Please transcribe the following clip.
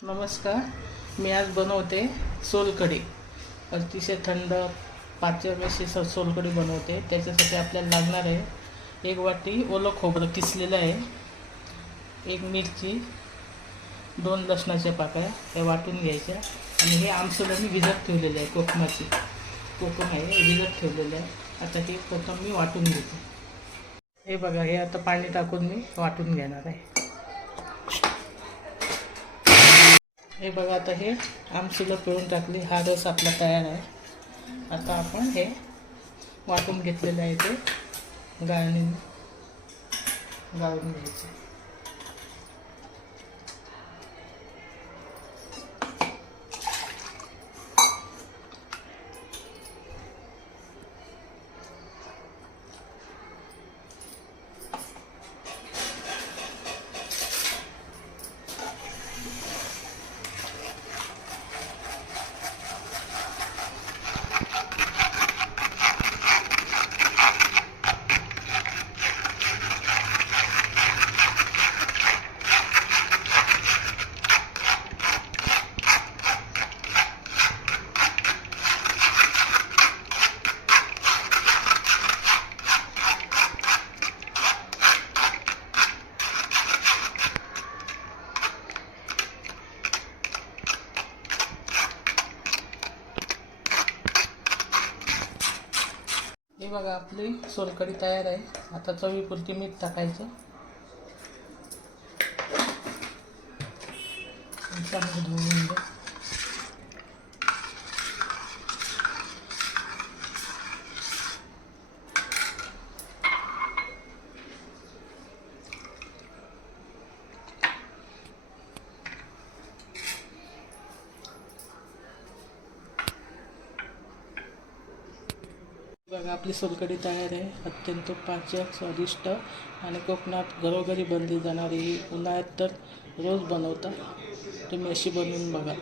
नमस्कार. मी आज बनवते सोलकढी. अतिशय थंड पाचव्याशी सोलकढी बनवते. त्याच्यासाठी आपल्याला लागणार आहे 1 वाटी ओलं खोबरं किसलेलं आहे, 1 मिरची, 2 लसणाच्या पाकळ्या हे वाटून घ्यायच्या. आणि हे आमसूल मी भिजत ठेवलेलं आहे, कोकम आहे भिजत ठेवलेलं आहे. आता हे कोकम मी वाटून घेते. हे बघा, हे आता पाणी टाकून मी वाटून घेणार आहे. हे बघा, आता हे आमसूल पिळून टाकली. हा रस आपला तयार आहे. आता आपण हे वाटून घेतलेलं आहे ते गाळून घ्यायचं. हे बघा, आपली सोलकढी तयार आहे. आता चवीपुरती मीठ टाकायचं. चांगलं धुवून घ्या. बघा, आपली सोलकढी तयार आहे. अत्यंत पाचक, स्वादिष्ट आणि कोकणात घरोघरी बनली जाणारी. उन्हाळ्यात तर रोज बनवता. तुम्ही अशी बनवून बघा.